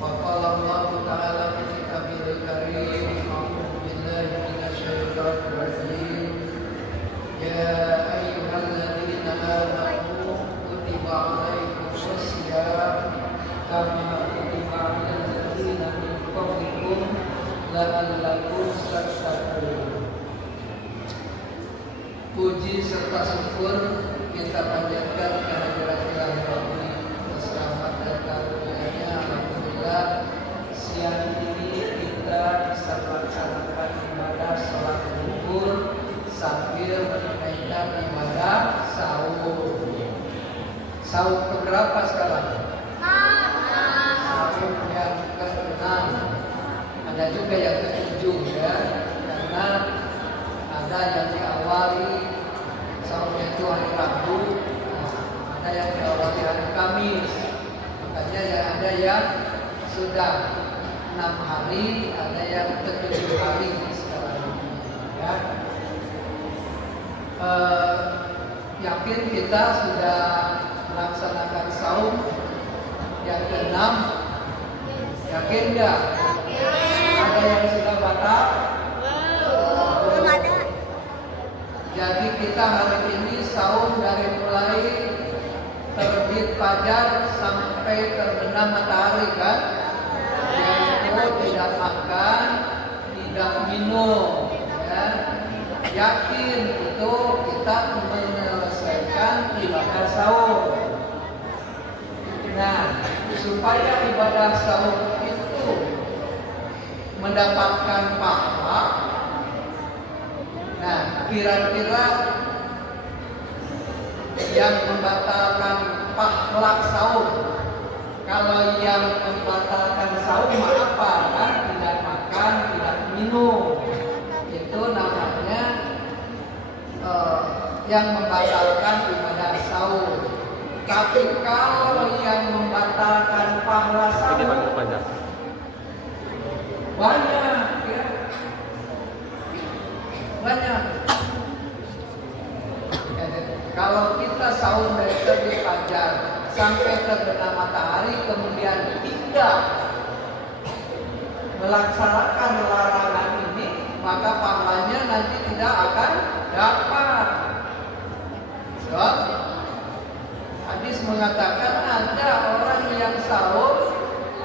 وقال الله تعالى في كتابه الكريم أعوذ بالله من الشيطان الرجيم يا أيها الذين آمنوا كتب عليكم الصيام كما كتب على الذين من قبلكم لعلكم تتقون. Puji serta syukur kita panjatkan kehadirat Ilahi Rabbi selamat dan karunia-Nya. Alhamdulillah siang ini kita bisa melaksanakan ibadah sholat zuhur sambil menunaikan ibadah sahur. Sahur keberapa sekarang? Sahur yang ke-6. Ada juga yang ke-7 ya, karena ada yang diawali sahurnya itu hari Rabu, ada yang diawali hari Kamis. Makanya ada yang sudah 6 hari, ada yang ke-7 hari sekarang ya. Yakin kita sudah melaksanakan saum yang ke-6? Yakin enggak? Ada yang sudah batal? Belum ada. Jadi kita hari ini saum dari mulai terbit fajar sampai terbenam matahari kan? Yaitu tidak makan, tidak minum ya. Yakin itu kita menyelesaikan ibadah saum. Nah, supaya ibadah saum itu mendapatkan pahala, nah kira-kira yang membatalkan pahala saum, kalau yang membatalkan saum apa? Kan tidak makan, tidak minum, itu namanya yang membatalkan ibadah saum. Tapi kalau yang membatalkan pahala saum banyak ya, banyak. Kalau kita saum dari terbit fajar sampai terbenam matahari kemudian tidak melaksanakan larangan ini, maka pahalanya nanti tidak akan dapat. Sebab hadis mengatakan ada orang yang saum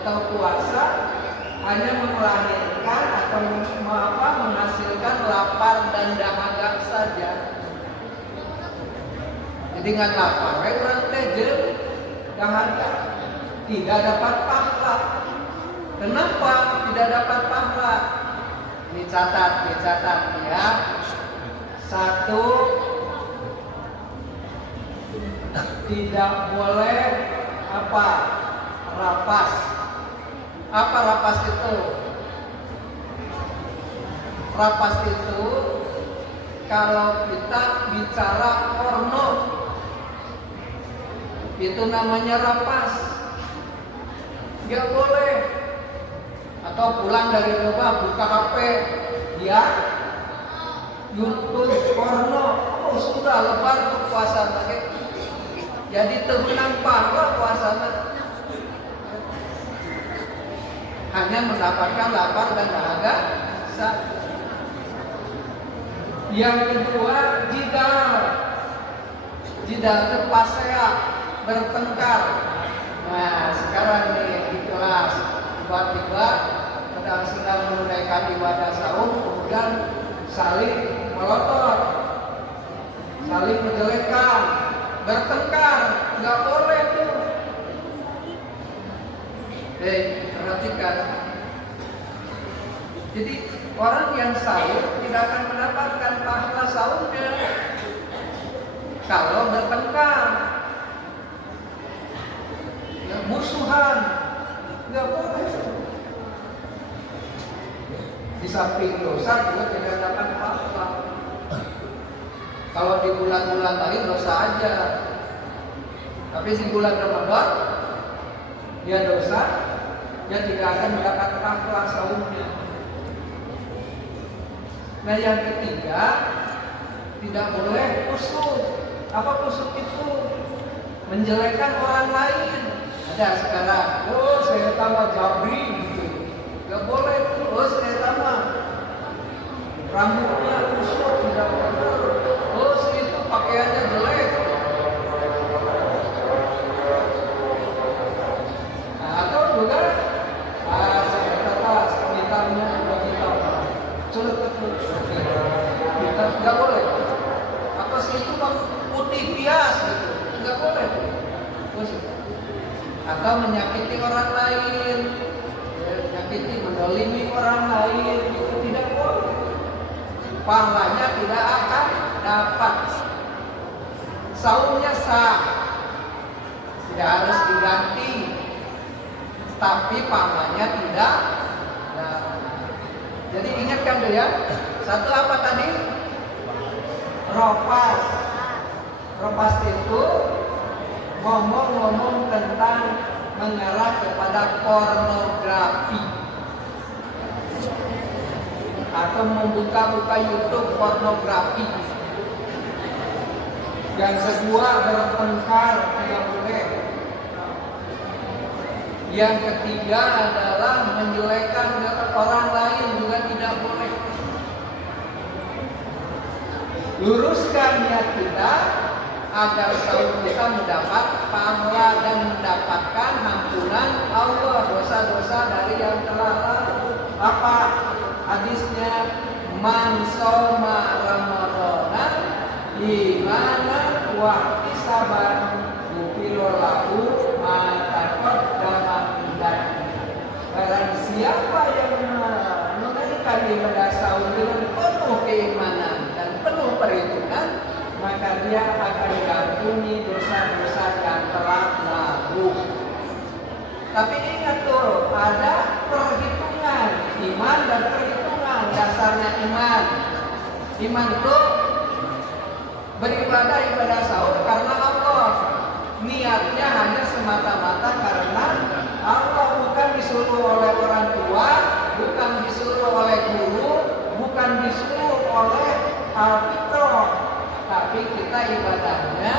atau puasa hanya melahirkan atau menghasilkan lapar dan dahaga saja. Jadi dengan lapar, orang tejer dahaga tidak dapat pahala. Kenapa tidak dapat pahala? Dicatat ya. 1, tidak boleh rapas. Apa rapas itu? Rapas itu kalau kita bicara porno, itu namanya rapas. Gak boleh. Atau pulang dari rumah buka HP, ya YouTube porno, sudah lebar ke puasa lagi. Jadi temenang pahala puasanya. Hanya mendapatkan lapar dan dahaga saja. Yang kedua, jidal terpasea, bertengkar. Nah, sekarang nih di kelas tiba-tiba sedang menunaikan ibadah saum, kemudian saling melotot, saling menjelekkan, bertengkar, nggak boleh tuh. Perhatikan. Jadi orang yang saum tidak akan mendapatkan pahala saumnya kalau bertengkar, musuhan, nggak boleh. Di samping dosa juga tidak dapat pahala. Kalau di bulan-bulan lain dosa aja, tapi di bulan Ramadan dia dosa, dia tidak akan mendapat pahala saumnya. Nah yang ketiga, tidak boleh kusuk. Apa kusuk itu? Menjelekkan orang lain. Ada sekarang, saya tambah jabri gitu. Gak boleh tuh, saya tambah rambutnya kusut tidak benar. Itu pakaiannya jelek. Nah, atau juga saya kata hitamnya udah hitam, celup kita nggak boleh. Apa sih itu bang putih bias gitu, nggak boleh. Atau menyakiti orang lain, menyakiti, mendolimi orang lain, itu tidak boleh. Pahalanya tidak akan dapat. Saumnya sah, tidak harus diganti, tapi pahalanya tidak dapat. Jadi ingatkan tuh ya. Satu apa tadi? Rofas. Rofas itu ngomong-ngomong tentang mengarah kepada pornografi atau membuka-buka YouTube pornografi. Yang kedua bertengkar tidak boleh. Yang ketiga adalah menjelekkan orang lain juga tidak boleh. Luruskan niat kita agar saum kita mendapat pahala dan mendapatkan ampunan Allah dosa-dosa dari yang telah lalu. Apa hadisnya? Man shoma ramadhana imanan wa ihtisaban ghufira lahu ma taqaddama min dhanbihi. Barang siapa yang menunaikan ibadah saum dengan penuh keimanan dan penuh perhitungan, maka dia akan diampuni dosa-dosa yang telah lalu. Tapi ingat tuh, ada perhitungan, iman dan perhitungan. Dasarnya iman. Iman itu beribadah ibadah saum karena Allah. Niatnya hanya semata-mata karena Allah, bukan disuruh oleh orang tua, bukan disuruh oleh guru, bukan disuruh oleh al-fitrah. Tapi kita ibadahnya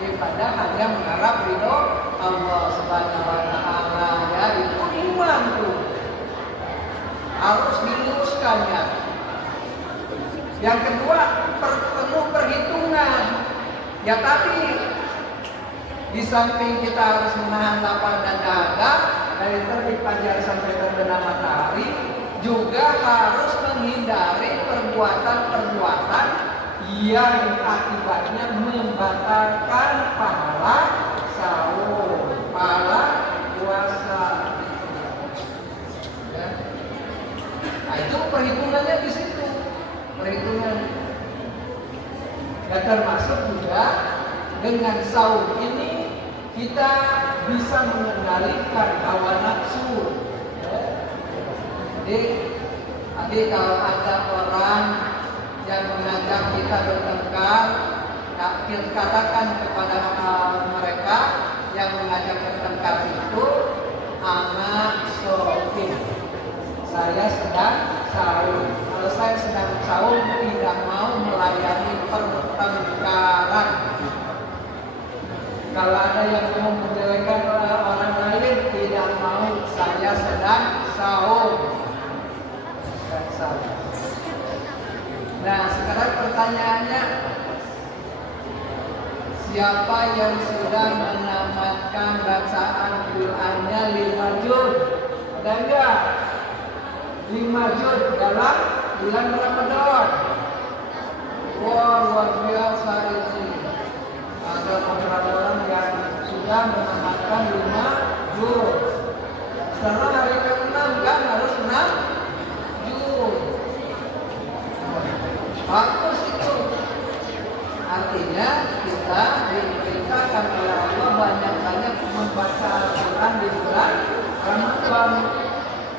ibadah hanya mengharap ridho Allah Subhanahu wa taala. Ya, itu iman tuh. Harus diluruskannya. Yang kedua, penuh perhitungan. Ya tadi, di samping kita harus menahan lapar dan dahaga dari terbit fajar sampai terbenam matahari, juga harus menghindari perbuatan-perbuatan yang akibatnya membatalkan pahala saum, pahala puasa. Ya. Nah, itu perhitungannya di situ, perhitungan. Dan termasuk juga dengan saum ini kita bisa mengendalikan hawa nafsu. Ya. Jadi kalau ada orang yang mengajak kita bertengkar, kita katakan kepada mereka yang mengajak bertengkar itu, anak sokin, saya sedang saum. Kalau saya sedang saum, tidak mau melayani pertengkaran. Kalau ada yang mau menjelekkan orang lain, tidak mau, saya sedang saum. Nah, sekarang pertanyaannya, siapa yang sudah menamatkan bacaan Qur'annya 5 juz? Ada enggak? 5 juz dalam bulan Ramadan. Wah, luar biasa ini. Ada beberapa orang yang sudah menamatkan 5 juz. Setelah hari ke-6 kan harus 6 juz. Bagus itu. Artinya kita diperintahkan oleh Allah banyak-banyak membaca Al-Quran di bulan Ramadan.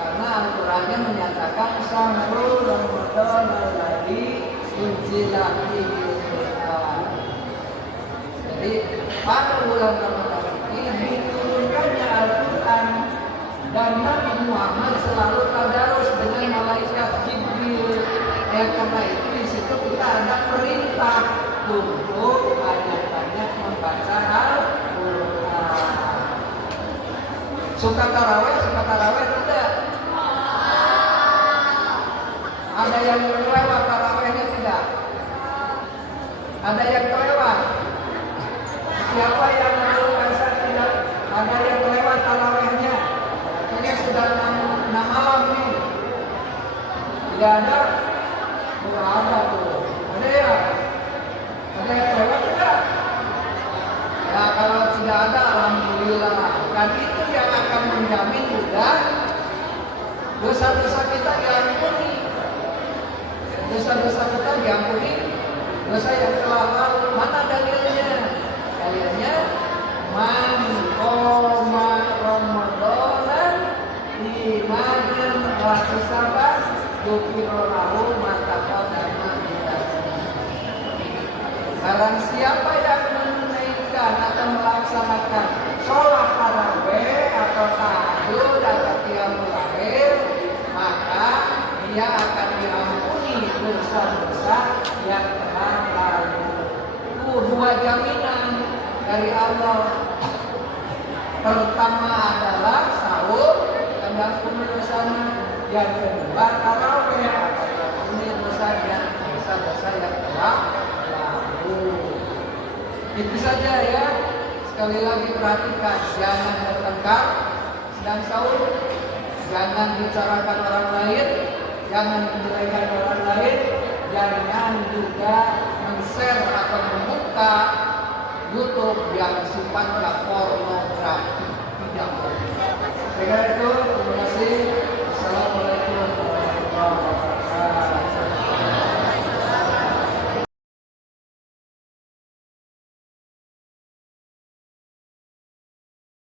Karena Al-Qurannya menyatakan Syahrul Ramadan alladzi unzila fihi Al-Quran. Jadi pada bulan Ramadan ini diturunkannya Al-Quran dan Suka taraweh tidak? Ada yang lewat tarawehnya tidak? Ada yang kelewat? Siapa yang merasa tidak? Ada yang kelewat tarawehnya? Ini sudah 6 malam nih. Tidak ada? Tidak ada tuh. Ada ya? Ada yang kelewat tidak? Ya kalau tidak ada, alhamdulillah. Dan itu yang akan menjamin juga dosa-dosa kita diampuni. Dosa-dosa kita diampuni. Dosa yang telah lalu. Mana dalilnya? Dalilnya man qoma ramadanan imanan wa ihtisaban ghufira lahu ma taqaddama min dhanbihi. Barang siapa yang menunaikan atau melaksanakan sholat tarawih atau tahajud atau qiyamul lail, maka dia akan diampuni dosa-dosa yang telah lalu. Itu 2 jaminan dari Allah. Pertama adalah sahur dan diampuni dosanya. Yang kedua tarawih atau diampuni dosa-dosa yang telah lalu. Itu saja ya. Sekali lagi perhatikan, jangan bertengkar sedang sahur, jangan bicarakan orang lain, jangan menjelekkan orang lain, jangan juga men-share atau membuka YouTube yang sifatnya pornografi. Tidak boleh.